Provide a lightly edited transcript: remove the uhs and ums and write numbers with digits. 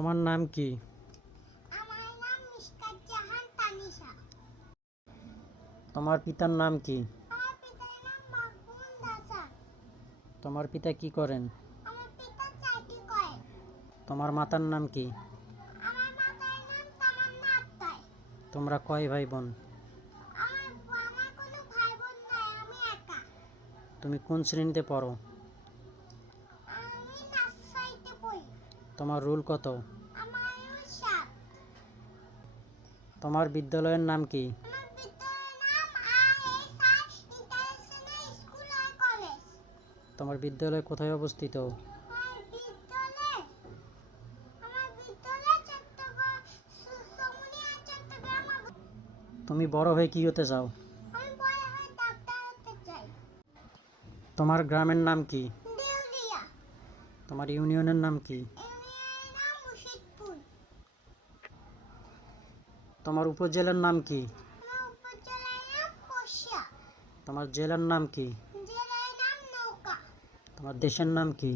তোমার নাম কি? আমার নাম মিশকাত জাহান তানিশা। তোমার পিতার নাম কি? আমার পিতার নাম মাহমুদ হাসান। তোমার পিতা কি করেন? আমার পিতা চাকরি করেন। তোমার মাতার নাম কি? আমার মাতার নাম তামান্না আক্তার। তোমরা কয় ভাই বোন? আমার কোনো ভাই বোন নাই, আমি একা। তুমি কোন শ্রেণীতে পড়ো? আমি নার্সারিতে পড়ি। তোমার রোল কত? আমার রোল 7। তোমার বিদ্যালয়ের নাম কি? আমার বিদ্যালয়ের নাম ISI international school and college. তোমার বিদ্যালয় কোথায় অবস্থিত? আমার বিদ্যালয় চট্টগ্রাম সুসমুনিয়া চট্টগ্রাম। তুমি বড় হয়ে কি হতে চাও? আমি বড় হয়ে ডাক্তার হতে চাই। তোমার গ্রামের নাম কি? দেউলিয়া। তোমার ইউনিয়নের নাম কি? ইউনিয়নের নাম মুর্শিদপুর। তোমার উপজেলার নাম কি? আমার উপজেলার নাম কোশিয়া। তোমার জেলার নাম কি? জেলার নাম নৌকা। তোমার দেশের নাম কি?